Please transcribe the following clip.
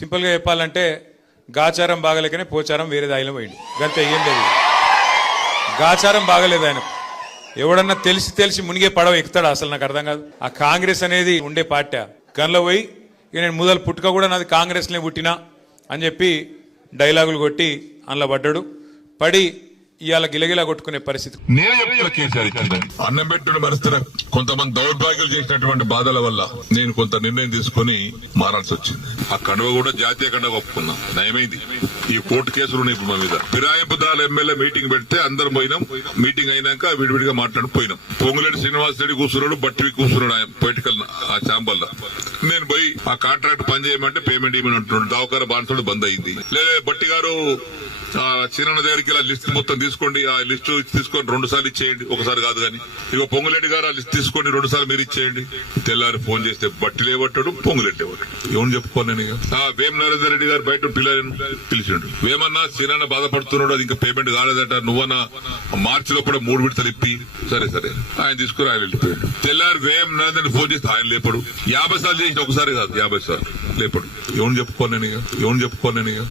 Simple గా చెప్పాలంటే గాచారం బాగలేకనే పోచారం వేరే దాయిలో పోయింది. గంతే, ఏం లేదు. గాచారం బాగలేదు ఆయన. ఎవడన్నా తెలిసి మునిగే పడవ ఎక్కుతాడు? అసలు నాకు అర్థం కాదు. ఆ కాంగ్రెస్ అనేది ఉండే పార్టీ గన్లో పోయి ఇక నేను మొదలు పుట్టుక కూడా నాది కాంగ్రెస్నే పుట్టినా అని చెప్పి డైలాగులు కొట్టి అందులో పడ్డాడు. పడి ఇవాళ గిలగిలా కొట్టుకునే పరిస్థితి. నేను చెప్తున్నా కేసీఆర్ ఇచ్చిందని అన్నం పెట్టుకుని మరుస్తున్న కొంతమంది దౌర్భాగ్యాలు చేసినటువంటి బాధల వల్ల నేను కొంత నిర్ణయం తీసుకుని మారాల్సి వచ్చింది. ఆ కండువ కూడా జాతీయ కండువ ఒప్పుకున్నా. నయమైంది. ఈ కోర్టు కేసులు ఉన్నాయి ఇప్పుడు మా మీద. ఫిరాయింపుదారుల ఎమ్మెల్యే మీటింగ్ పెడితే అందరం పోయినాం. మీటింగ్ అయినాక విడివిడిగా మాట్లాడి పోయినాం. పొంగులేటి శ్రీనివాస్ రెడ్డి కూర్చున్నాడు, బట్టివి కూర్చున్నాడు ఆయన పొలిటికల్ ఆ ఛాంబర్లో. నేను పోయి ఆ కాంట్రాక్ట్ పని చేయమంటే పేమెంట్ ఇవ్వమని అంటున్నాడు. దవాఖాన బాన్సుడు బంద్ అయింది. లేదా బట్టి గారు చిన్న దగ్గరికి ఇలా లిస్ట్ మొత్తం తీసుకోండి, ఆ లిస్టు తీసుకొని 2 సార్లు ఇచ్చేయండి, ఒకసారి కాదు కానీ. ఇక పొంగులేటి గారు ఆ లిస్ట్ తీసుకోండి 2 సార్లు మీరు ఇచ్చేయండి. తెల్లారి ఫోన్ చేస్తే బట్టి లేవట్టాడు, పొంగులేటి లేవట్టాడు. ఎవరు చెప్పుకోను నేను. ఇక వేం నరేందర్ రెడ్డి గారు బయట పిలిచిండు. వేమన్నా చిన్న బాధపడుతున్నాడు, అది ఇంకా పేమెంట్ కాలేదట, నువ్వన్నా మార్చిలో కూడా 3 విడతలు ఇప్పి. సరే ఆయన తీసుకుని ఆయన వెళ్ళిపోయాడు. తెల్లారి వేం నరేందర్ ఫోన్ చేస్తే ఆయన లేపడు. 50 సార్లు చేసిన ఒకసారి కాదు, 50 సార్లు లేపడు. ఎవరు చెప్పుకోను నేను.